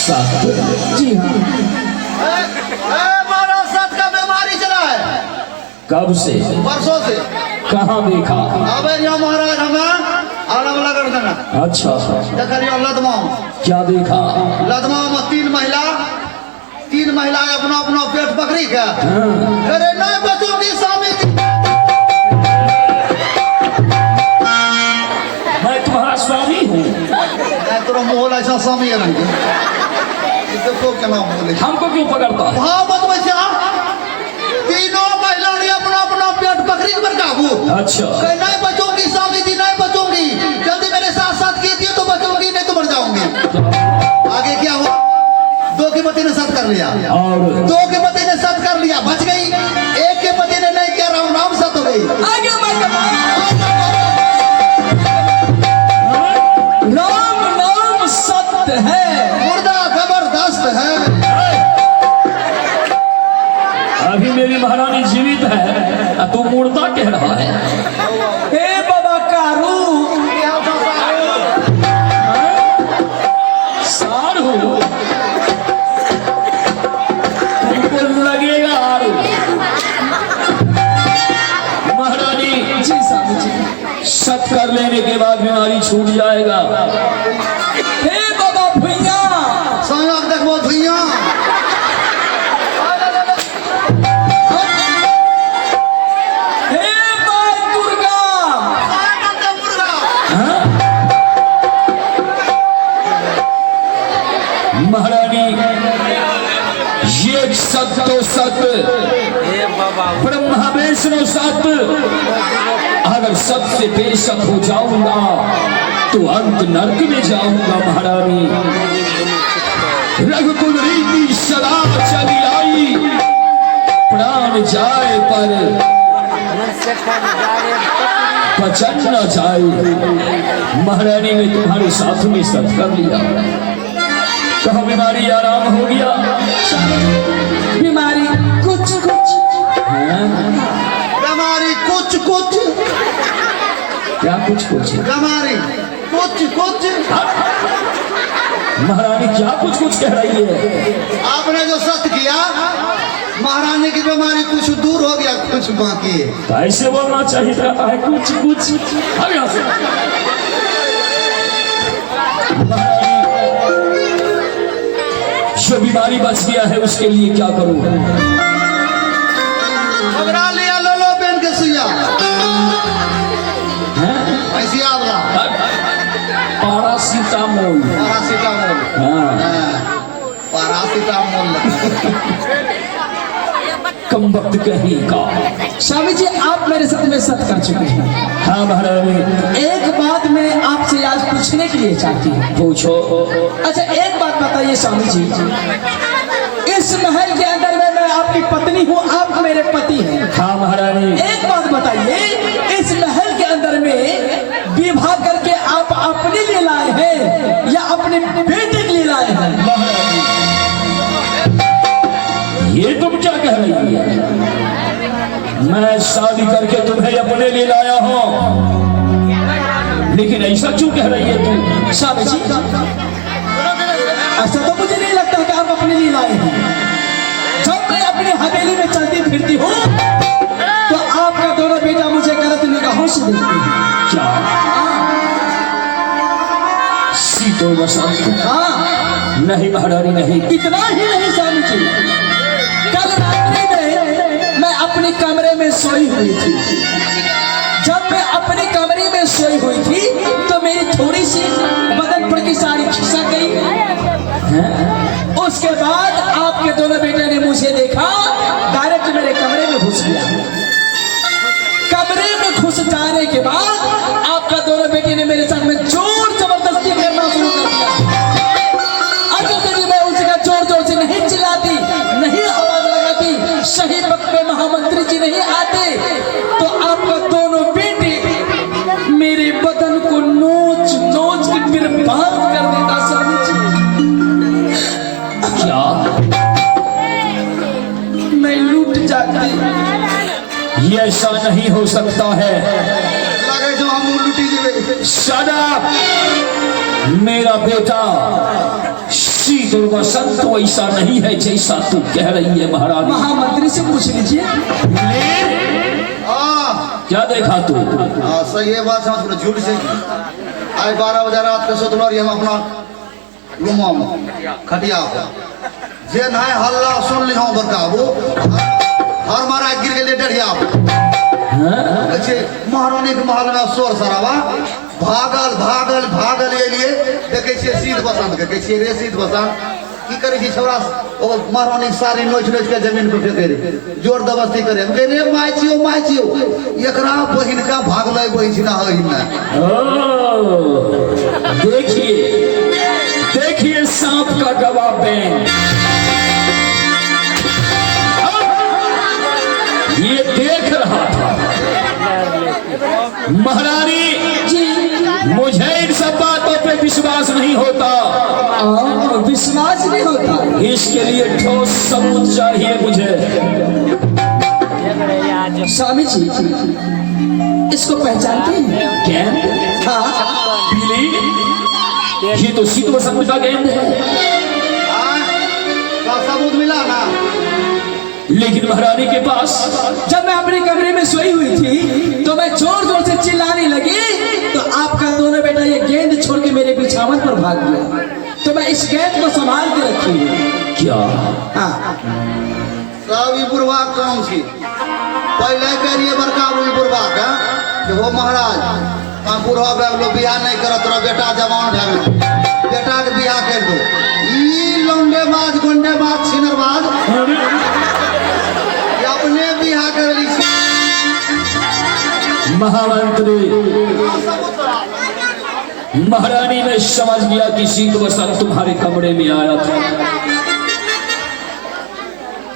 7 जी हाँ। महाराज 7 का बीमारी चला है। कब से? परसों से। कहाँ देखा? अबे यहाँ महाराज हमें आला वाला कर देना। अच्छा देखा लदमा क्या देखा? लदमा में 3 महिला अपना अपना पेट पकड़ी के अरे नहीं बचूंगी स्वामी जी। मैं तुम्हारा स्वामी हूँ। तेरा मोहल ऐसा स्वामी है नहीं। देखो क्या नाम बोले हमको क्यों पकड़ता? हाँ मत बचा। तीनों महिला ने अपना अपना पेट पकड़ी पर काबू। अच्छा नहीं बचूंगी स्वामी जी, नहीं बचूंगी। जल्दी मेरे साथ साथ कीजिए तो बचूंगी, नहीं तो मर जाऊंगी। आगे क्या हुआ? 2 के पति ने साथ कर लिया और 2 के पति ने साथ कर लिया, बच गई। 1 के पति ने नहीं किया, राम राम साथ हो गई। राम नाम सत्य है। मुर्दा जबरदस्त है। अभी मेरी महारानी जीवित है, तू मुर्दा कह रहा है? हे बाबा कारू सारू तुमको लगेगा आरू। महारानी जी स्वामी जी। सत कर लेने के बाद बीमारी छूट जाएगा। हे बाबा भैया संयोग देखो भैया। हे माँ दुर्गा महारानी ये सत्य तो सत्य, ब्रह्मा वैष्णव सत्य। अगर सत्य से बेशक हो जाऊंगा तो अंत नरक में जाऊंगा। महारानी रघुकुल रीति सदा चली आई, प्राण जाए पर बचन न जाए। महारानी ने तुम्हारे साथ में सत्य कर लिया। कहो बीमारी आराम हो गया? बीमारी कुछ बीमारी कुछ क्या कुछ बीमारी कुछ। महारानी क्या कुछ कह रही है? आपने जो सत्य किया, महारानी की बीमारी कुछ दूर हो गया, कुछ बाकी है। तो ऐसे बोलना चाहिए था कुछ। अब यहाँ से महारानी जो बीमारी बच गया है उसके लिए क्या करूं? पकड़ा लिया लो पेन के सुइया। ऐसी आवला पैरासीटामोल। पैरासीटामोल कम वक्त कहीं का। स्वामी जी आप मेरे साथ में सत्य कर चुके हैं। हाँ महारानी एक बात मैं आपसे आज पूछने के लिए चाहती हूँ। पूछो। अच्छा एक बात बताइए स्वामी जी, इस महल के अंदर में मैं आपकी पत्नी हूँ, आप मेरे पति हैं। हाँ महारानी एक बात बताइए, इस महल के अंदर में विवाह करके आप अपने लिए लाए हैं या अपने बेटे के लिए लाए हैं? ये तुम क्या कह रही है? मैं शादी करके तुम्हें अपने लिए लाया हूँ, लेकिन ऐसा क्यों कह रही है तुम? स्वामी जी ऐसा तो मुझे नहीं लगता कि आप अपने लिए लाए हैं। जब मैं अपनी हवेली में चलती फिरती हूँ तो आपका दोनों बेटा मुझे गलत निगाहों से देखते हैं। क्या सीतो बसंत? हाँ नहीं महारानी नहीं। इतना ही नहीं स्वामी जी, कल रात्रि में मैं अपने कमरे में सोई हुई थी। जब मैं अपने कमरे में सोई हुई थी तो मेरी थोड़ी सी बदन पर की साड़ी खिसक गई। उसके बाद आपके दोनों बेटे ने मुझे देखा, डायरेक्ट मेरे कमरे में घुस गया। कमरे में घुस जाने के बाद आपका दोनों बेटे ने मेरे साथ में जोर जबरदस्ती करना शुरू कर दिया। अगर यदि मैं उसका जोर जोर से नहीं चिल्लाती, नहीं आवाज लगाती, सही वक्त पे महामंत्री जी नहीं आते तो आपका दोनों बेटे मेरे बदन को नोच नोच के बर्बाद कर देता। स्वामी जी क्या मैं लूट जाती। ये ऐसा नहीं हो सकता है। लगे जो हम लुटी जीवे। सदा मेरा बेटा शीत शीतल बसंत वैसा नहीं है जैसा तू कह रही है महारानी। महामंत्री से पूछ लीजिए। क्या देखा तू? सही है बात, समझ झूठ से आज 12 बजे रात के सोतलो हम अपना रूम खटिया जे नहीं हल्ला सुन ली हूँ बताबू हर मारा गिर गए डरिया महारानी के महल में शोर सराबा भागल भागल भागल एलिए देखे छियै शीत बसंत के कहै छियै रे शीत बसंत की करे छी छौड़ा ओ महारानी सारी नोच नोच के जमीन पे फेंके रे जोर दबस्ती करे हम कहे रे माय छियो एकरा बहिन का भागलै बहिन छिना होई ना। देखिए सांप का गवाह बैंड ये देख रहा था। महारानी जी मुझे इन सब बातों पे विश्वास नहीं होता। विश्वास नहीं होता। इसके लिए ठोस सबूत चाहिए मुझे। स्वामी जी इसको पहचानते हैं क्या? हाँ बिल्ली ये तो शीत बसंत का गेंद है। सबूत मिला ना। लेकिन महारानी के पास जब मैं अपने कमरे में सोई हुई थी तो मैं जोर जोर से चिल्लाने लगी तो आपका दोनों बेटा ये गेंद छोड़ के मेरे बिछावन पर भाग गया। तो मैं इस गेंद को संभाल के रखी हूँ। क्या? हाँ सब ई बुढ़वा काम छी पहले करिए बड़का बुढ़ी बुढ़वा का कि हो महाराज बुढ़वा भैलो बियाह नहीं करत रहो बेटा जवान भैलो बेटा के बियाह कर दो। ई लौंडेबाज गुंडेबाज छिनरबाज अपने बियाह कर ली। महामंत्री महारानी ने समझ लिया कि शीत बसंत तुम्हारे कमरे में आया था,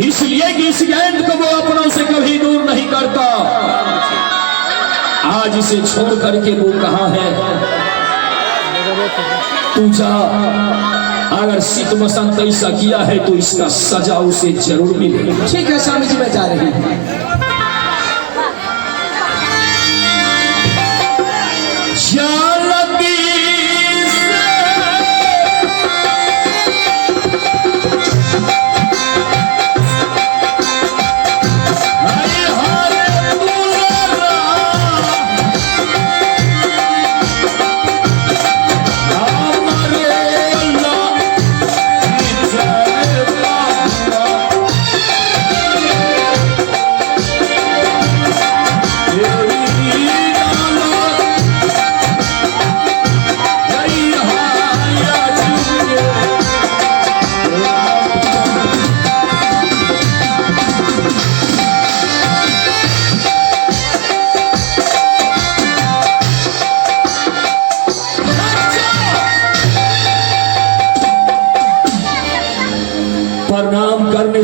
इसलिए कि इस गेंद को वो अपनों से कभी दूर नहीं करता। आज इसे छोड़ करके वो कहाँ है? तू जा, अगर शीत बसंत ऐसा किया है तो इसका सजा उसे जरूर मिलेगा। ठीक है स्वामी जी मैं जा रही हूँ।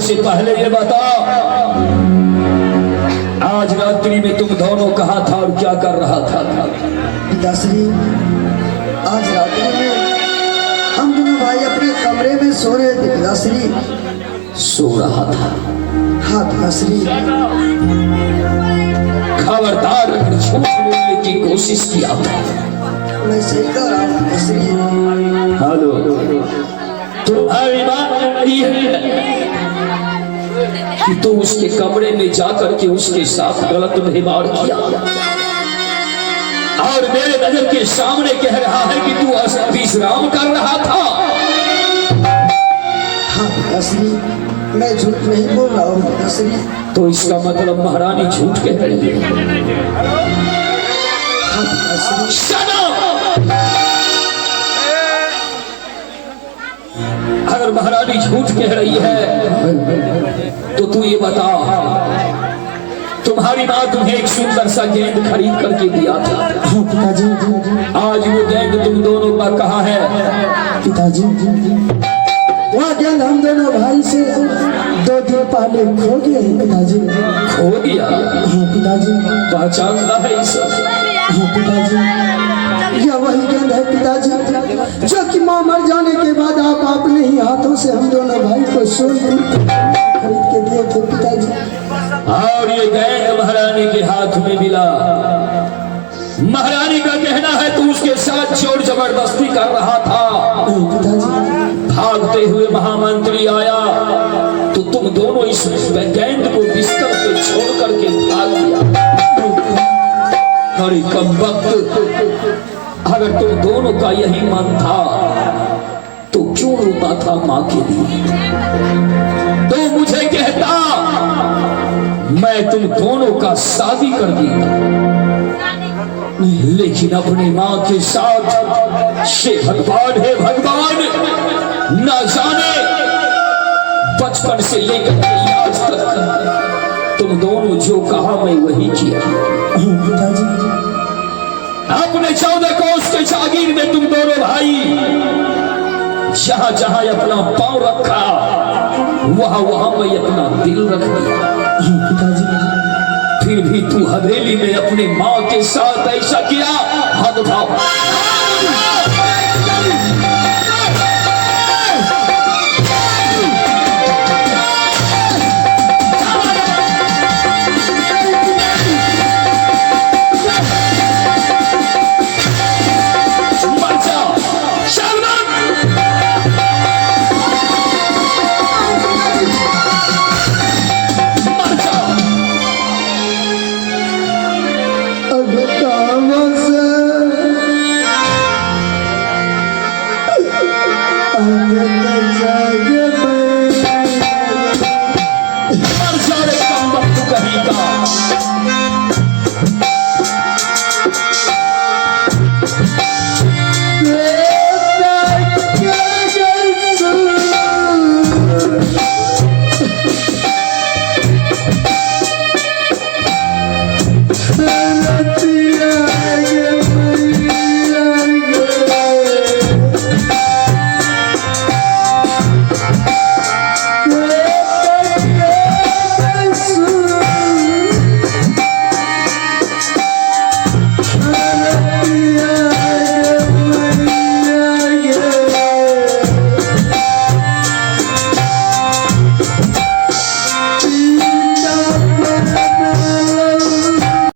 से पहले ये बता, आज रात्रि में तुम दोनों कहाँ था और क्या कर रहा था? पिताश्री, आज रात्रि में हम दोनों भाई अपने कमरे में सो रहे थे। पिताश्री सो रहा था? हाँ पिताश्री। खबरदार अगर झूठ बोलने की कोशिश किया मैं सही कह रहा हूँ पिताश्री। हेलो, तुम्हारी बात नहीं है कि तू उसके कमरे में जाकर के उसके साथ गलत व्यवहार किया और मेरे नजर के सामने कह रहा है कि तू विश्राम कर रहा था। हाँ पिताश्री, मैं झूठ नहीं बोल रहा हूँ पिताश्री। तो इसका मतलब महारानी झूठ कह रही है। हाँ पिताश्री। अगर महारानी झूठ कह रही है तो तू ये बता, तुम्हारी माँ तुम्हें एक सुंदर सा गेंद खरीद करके दिया था। हाँ पिताजी। आज वो गेंद तुम दोनों का कहाँ है? पिताजी वह गेंद हम दोनों भाई से 2 दिन पहले खो गए हैं पिताजी। खो दिया? हाँ पिताजी। पहचानता है इसे? हाँ पिताजी, यह वही गेंद है पिताजी जो कि माँ मर जाने के बाद आप अपने ही हाथों से हम दोनों भाई को सोनपुर खरीद के दिए थे पिताजी। और ये गेंद महारानी के हाथ में मिला। महारानी का कहना है तू उसके साथ जोर जबरदस्ती कर रहा था। पिताजी भागते भागते हुए महामंत्री आया तो तुम दोनों इस गेंद को बिस्तर पे छोड़ करके भाग दिया। अरे कम वक्त, अगर तुम दोनों का यही मन था तो क्यों रोता था माँ के लिए? तो मुझे कहता, मैं तुम दोनों का शादी कर देता। लेकिन अपनी माँ के साथ से भगवान है भगवान, न जाने बचपन से लेकर के आज तक तुम दोनों जो कहा मैं वही किया। पिताजी अपने 14 कोस के जागीर में तुम दोनों भाई जहां जहां अपना पांव रखा वहां वहां मैं अपना दिल रख दिया। पिताजी फिर भी तू हवेली में अपनी माँ के साथ ऐसा किया। हद भाव